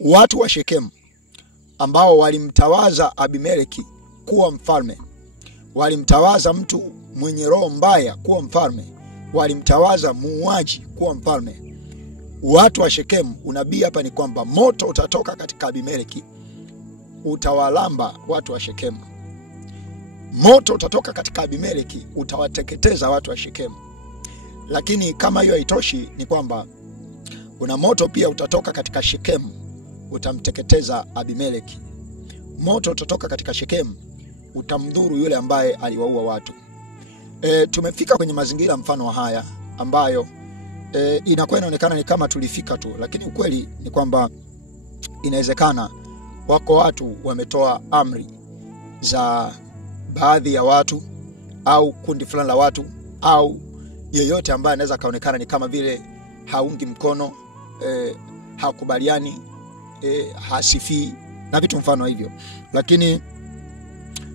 Watu wa Shekemu ambao walimtawaza Abimeleki kuwa mfalme, walimtawaza mtu mwenye roho mbaya kuwa mfalme, walimtawaza muuaji kuwa mfalme. Watu wa Shekemu, unabii hapa ni kwamba moto utatoka katika Abimeleki utawalamba watu wa Shekemu. Moto utatoka katika Abimeleki utawateketeza watu wa Shekemu. Lakini kama hiyo haitoshi, ni kwamba kuna moto pia utatoka katika Shekemu utamteketeza Abimeleki. Moto utatoka katika Shekemu utamdhuru yule ambaye aliwaua watu. Tumefika kwenye mazingira mfano wa haya ambayo inakuwa inaonekana ni kama tulifika tu, lakini ukweli ni kwamba inawezekana wako watu wametoa amri za baadhi ya watu au kundi fulani la watu au yeyote ambaye anaweza kaonekana ni kama vile haungi mkono, hakubaliani, hasifii na vitu mfano hivyo. Lakini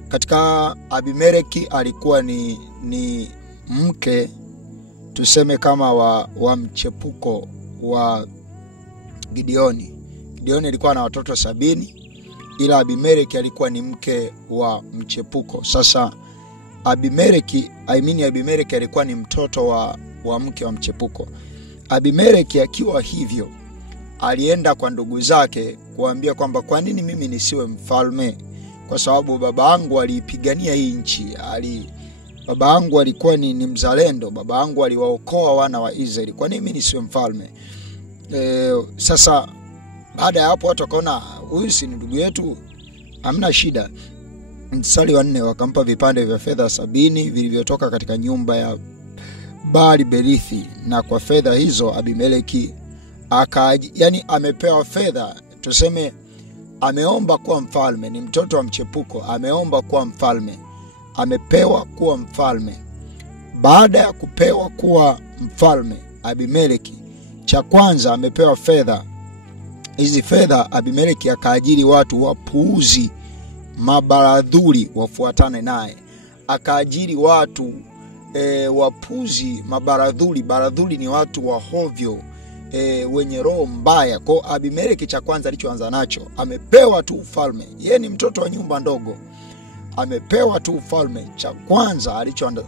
katika Abimeleki alikuwa ni mke tuseme kama wa mchepuko wa Gideoni. Gideoni alikuwa na watoto 70, ila Abimeleki alikuwa ni mke wa mchepuko. Sasa Abimeleki alikuwa ni mtoto wa mke wa mchepuko. Abimeleki akiwa hivyo alienda kwa ndugu zake kuambia kwamba kwa nini mimi nisiwe mfalme? Kwa sababu babangu aliipigania hii nchi. Babangu alikuwa ni mzalendo, babangu aliwaokoa wana wa Israeli. Kwa nini mimi nisiwe mfalme? Sasa baada ya hapo watu wakaona huyu si ndugu yetu, hamna shida. Mstari wa 4, wakampa vipande vya fedha 70 vilivyotoka katika nyumba ya Baali Berithi, na kwa fedha hizo Abimeleki amepewa fedha, tuseme ameomba kuwa mfalme, ni mtoto wa mchepuko, ameomba kuwa mfalme, amepewa kuwa mfalme. Baada ya kupewa kuwa mfalme Abimeleki, cha kwanza amepewa fedha. Hizi fedha Abimeleki akaajiri watu wapuuzi, mabaradhuli wafuatane naye. Akaajiri watu wapuuzi, mabaradhuli. Baradhuli ni watu wa hovyo, wenye roho mbaya. Kwa Abimeleki cha kwanza alichoanza nacho, amepewa tu ufalme. Yeye ni mtoto wa nyumba ndogo, amepewa tu ufalme. Cha kwanza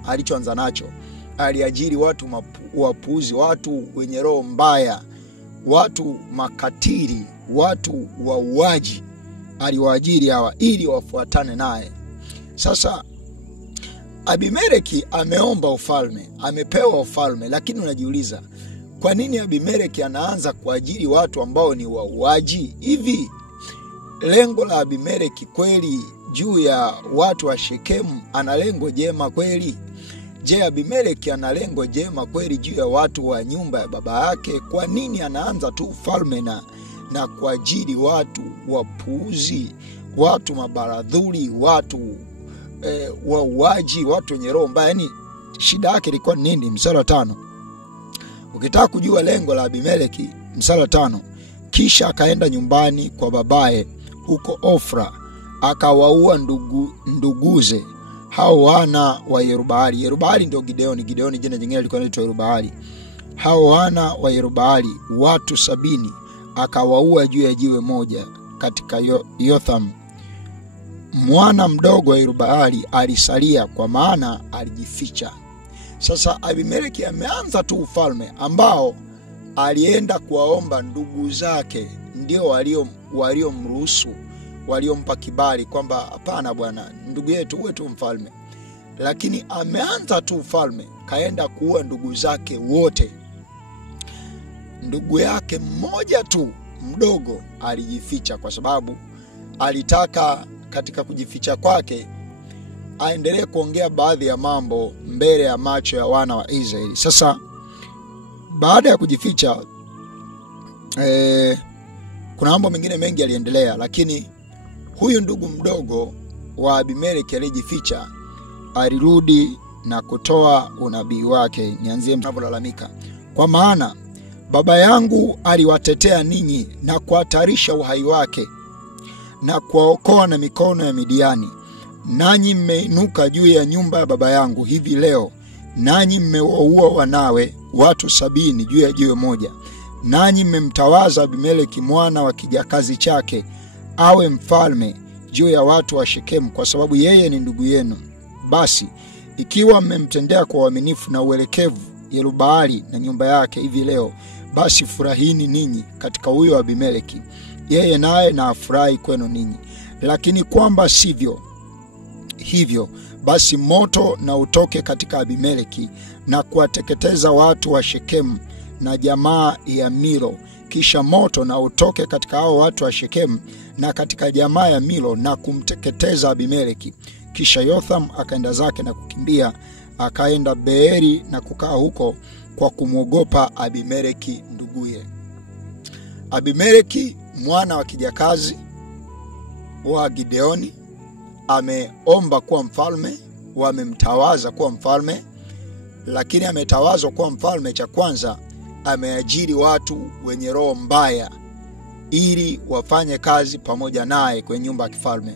alichoanza nacho, aliajiri watu wapuuzi, watu wenye roho mbaya, watu makatili, watu wauaji. Aliwaajiri hawa ili wafuatane naye. Sasa Abimeleki ameomba ufalme, amepewa ufalme, lakini unajiuliza kwa nini Abimeleki anaanza kuajiri watu ambao ni wauaji? Hivi lengo la Abimeleki kweli juu ya watu wa Shekemu ana lengo jema kweli? Je, Abimeleki ana lengo jema kweli juu ya watu wa nyumba ya baba yake? Kwa nini anaanza tu ufalme na kuajiri watu wapuuzi, watu mabaradhuli, watu wauaji, watu wenye roho mbaya? Yaani shida yake ilikuwa nini? Mstari wa 5. Ukitaka kujua lengo la Abimeleki, mstari wa 5, kisha akaenda nyumbani kwa babaye huko Ofra, akawaua nduguze hao wana wa Yerubaali. Yerubaali ndio Gideoni. Gideoni jina jingine lilikuwa linaitwa Yerubaali. Hao wana wa Yerubaali watu 70 akawaua juu ya jiwe moja katika Yotham. Mwana mdogo wa Yerubaali alisalia, kwa maana alijificha. Sasa Abimeleki ameanza tu ufalme ambao alienda kuwaomba ndugu zake, ndio waliomruhusu, waliompa kibali kwamba hapana bwana, ndugu yetu uwe tu mfalme. Lakini ameanza tu ufalme, kaenda kuua ndugu zake wote. Ndugu yake mmoja tu mdogo alijificha, kwa sababu alitaka katika kujificha kwake aendelee kuongea baadhi ya mambo mbele ya macho ya wana wa Israeli. Sasa baada ya kujificha, kuna mambo mengine mengi yaliendelea, lakini huyu ndugu mdogo wa Abimeleki alijificha alirudi na kutoa unabii wake. Nianzie mnapolalamika, kwa maana baba yangu aliwatetea ninyi na kuhatarisha uhai wake na kuwaokoa na mikono ya Midiani. Nanyi mmeinuka juu ya nyumba ya baba yangu hivi leo, nanyi mmewaua wanawe watu 70 juu ya jiwe moja. nanyi mmemtawaza Abimeleki mwana wa kijakazi chake awe mfalme juu ya watu wa Shekemu, kwa sababu yeye ni ndugu yenu. Basi ikiwa mmemtendea kwa uaminifu na uelekevu Yerubaali na nyumba yake hivi leo, basi furahini ninyi katika huyo Abimeleki, yeye naye na afurahi kwenu ninyi. Lakini kwamba sivyo hivyo, basi moto na utoke katika Abimeleki na kuwateketeza watu wa Shekemu na jamaa ya Milo. Kisha moto na utoke katika hao watu wa Shekemu na katika jamaa ya Milo na kumteketeza Abimeleki. Kisha Yotham akaenda zake na kukimbia, akaenda Beeri na kukaa huko kwa kumwogopa Abimeleki nduguye. Abimeleki mwana wa kijakazi wa Gideoni ameomba kuwa mfalme, wamemtawaza kuwa mfalme, lakini ametawazwa kuwa mfalme, cha kwanza ameajiri watu wenye roho mbaya ili wafanye kazi pamoja naye kwenye nyumba ya kifalme.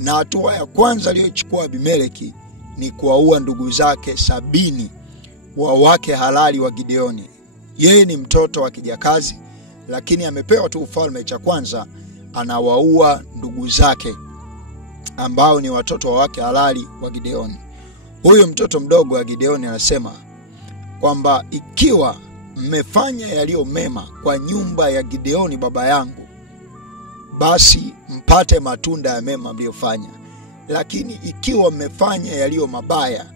Na hatua ya kwanza aliyochukua Abimeleki ni kuwaua ndugu zake 70 wa wake halali wa Gideoni. Yeye ni mtoto wa kijakazi, lakini amepewa tu ufalme, cha kwanza anawaua ndugu zake ambao ni watoto wa wake halali wa Gideoni. Huyu mtoto mdogo wa Gideoni anasema kwamba ikiwa mmefanya yaliyo mema kwa nyumba ya Gideoni baba yangu, basi mpate matunda ya mema mliyofanya. Lakini ikiwa mmefanya yaliyo mabaya,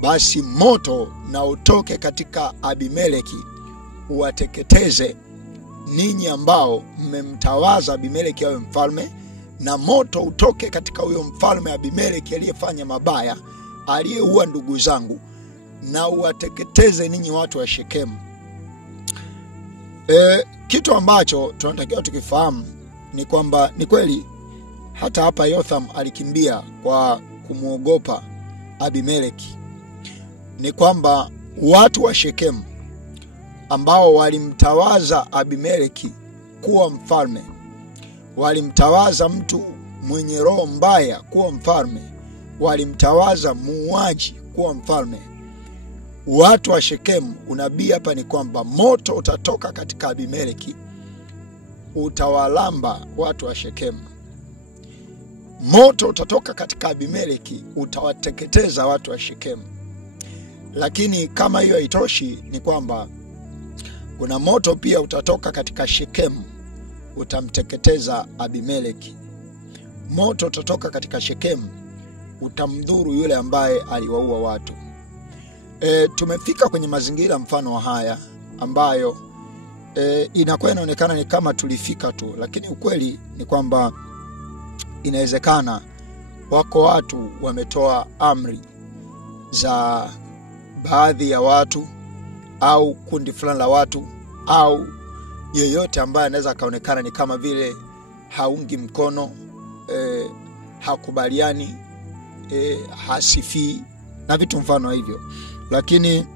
basi moto na utoke katika Abimeleki uwateketeze ninyi ambao mmemtawaza Abimeleki awe mfalme, na moto utoke katika huyo mfalme Abimeleki aliyefanya mabaya, aliyeua ndugu zangu, na uwateketeze ninyi watu wa Shekemu. Kitu ambacho tunatakiwa tukifahamu ni kwamba ni kweli hata hapa Yotham alikimbia kwa kumwogopa Abimeleki. Ni kwamba watu wa Shekemu ambao walimtawaza Abimeleki kuwa mfalme, walimtawaza mtu mwenye roho mbaya kuwa mfalme, walimtawaza muuaji kuwa mfalme. Watu wa Shekemu, unabii hapa ni kwamba moto utatoka katika Abimeleki utawalamba watu wa Shekemu. Moto utatoka katika Abimeleki utawateketeza watu wa Shekemu. Lakini kama hiyo haitoshi, ni kwamba kuna moto pia utatoka katika Shekemu utamteketeza Abimeleki. Moto utatoka katika Shekemu utamdhuru yule ambaye aliwaua watu. Tumefika kwenye mazingira mfano wa haya ambayo inakuwa inaonekana ni kama tulifika tu, lakini ukweli ni kwamba inawezekana wako watu wametoa amri za baadhi ya watu au kundi fulani la watu au yeyote ambaye anaweza kaonekana ni kama vile haungi mkono, hakubaliani, hasifii na vitu mfano hivyo. Lakini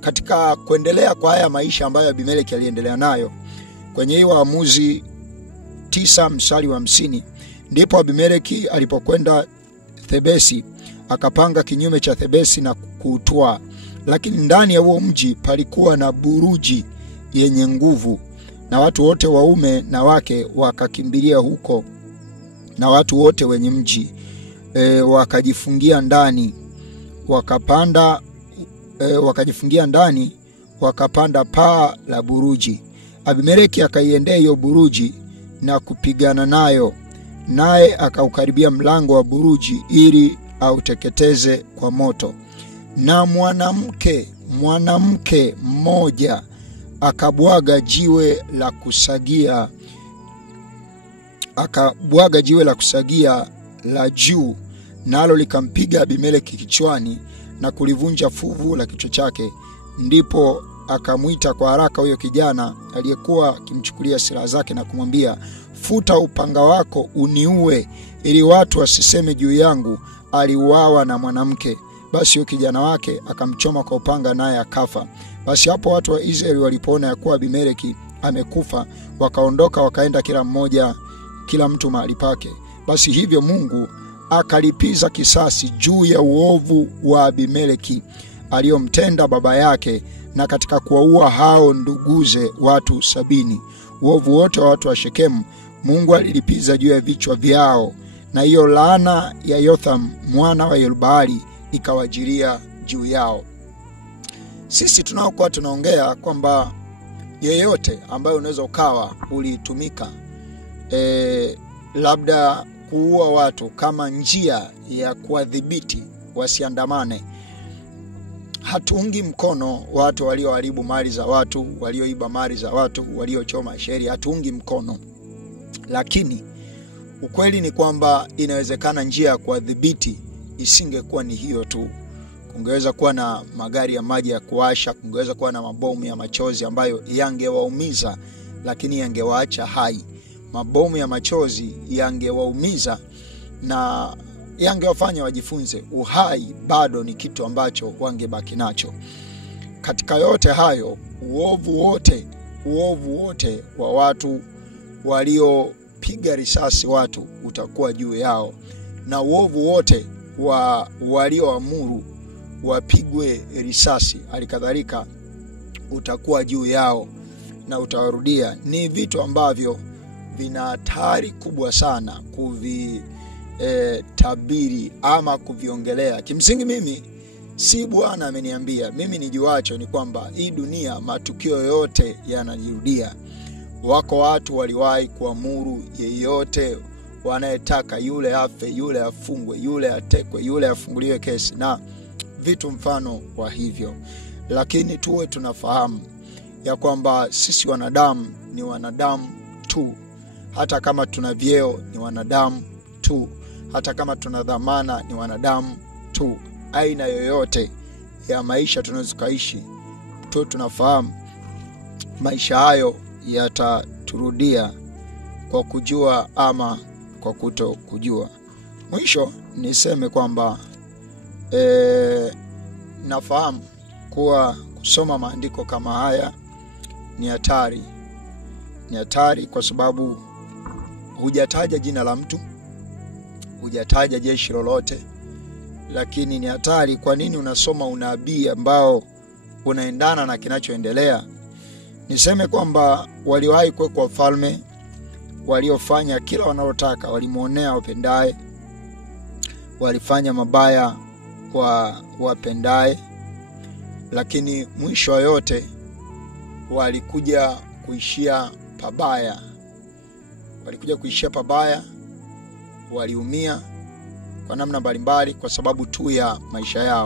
katika kuendelea kwa haya maisha ambayo Abimeleki aliendelea nayo, kwenye Waamuzi 9:50, ndipo Abimeleki alipokwenda Thebesi akapanga kinyume cha Thebesi na kuutwaa. Lakini ndani ya huo mji palikuwa na buruji yenye nguvu, na watu wote waume na wake wakakimbilia huko, na watu wote wenye mji wakajifungia ndani, wakapanda paa la buruji. Abimeleki akaiendea hiyo buruji na kupigana nayo, naye akaukaribia mlango wa buruji ili auteketeze kwa moto. Na mwanamke mmoja akabwaga jiwe la kusagia la juu, nalo likampiga Abimeleki kichwani na kulivunja fuvu la kichwa chake. Ndipo akamwita kwa haraka huyo kijana aliyekuwa akimchukulia silaha zake na kumwambia, futa upanga wako uniue, ili watu wasiseme juu yangu aliuawa na mwanamke. Basi huyo kijana wake akamchoma kwa upanga, naye akafa. Basi hapo watu wa Israeli walipoona ya kuwa Abimeleki amekufa, wakaondoka wakaenda kila mtu mahali pake. Basi hivyo Mungu akalipiza kisasi juu ya uovu wa Abimeleki, aliyomtenda baba yake, na katika kuwaua hao nduguze watu 70. Uovu wote wa watu wa Shekemu Mungu alilipiza juu ya vichwa vyao, na hiyo laana ya Yotham mwana wa Yerubali ikawajiria juu yao. Sisi tunaokuwa tunaongea kwamba yeyote ambaye unaweza ukawa ulitumika labda kuua watu kama njia ya kuwadhibiti wasiandamane, hatuungi mkono watu walioharibu mali za watu, walioiba mali za watu, waliochoma sheri, hatuungi mkono. Lakini ukweli ni kwamba inawezekana njia ya kuwadhibiti isingekuwa ni hiyo tu. Kungeweza kuwa na magari ya maji ya kuwasha, kungeweza kuwa na mabomu ya machozi ambayo yangewaumiza lakini yangewaacha hai. Mabomu ya machozi yangewaumiza na yangewafanya wajifunze uhai bado ni kitu ambacho wangebaki nacho. Katika yote hayo, uovu wote wa watu waliopiga risasi watu utakuwa juu yao, na uovu wote wa walioamuru wapigwe risasi alikadhalika utakuwa juu yao na utawarudia. Ni vitu ambavyo vina hatari kubwa sana kuvitabiri ama kuviongelea. Kimsingi mimi si Bwana ameniambia, mimi nijuacho ni kwamba hii dunia matukio yote yanajirudia. Wako watu waliwahi kuamuru yeyote wanayetaka, yule afe, yule afungwe, yule atekwe, yule afunguliwe kesi na vitu mfano wa hivyo. Lakini tuwe tunafahamu ya kwamba sisi wanadamu ni wanadamu tu. Hata kama tuna vyeo ni wanadamu tu. Hata kama tuna dhamana ni wanadamu tu. Aina yoyote ya maisha tunazokaishi, tuwe tunafahamu maisha hayo yataturudia kwa kujua ama kwa kuto kujua. Mwisho niseme kwamba nafahamu kuwa kusoma maandiko kama haya ni hatari. Ni hatari kwa sababu hujataja jina la mtu, hujataja jeshi lolote, lakini ni hatari. Kwa nini unasoma unabii ambao unaendana na kinachoendelea? Niseme kwamba waliwahi kuwekwa wafalme waliofanya kila wanalotaka, walimuonea wapendaye, walifanya mabaya kwa wapendaye, lakini mwisho wa yote walikuja kuishia pabaya. Waliumia kwa namna mbalimbali kwa sababu tu ya maisha yao.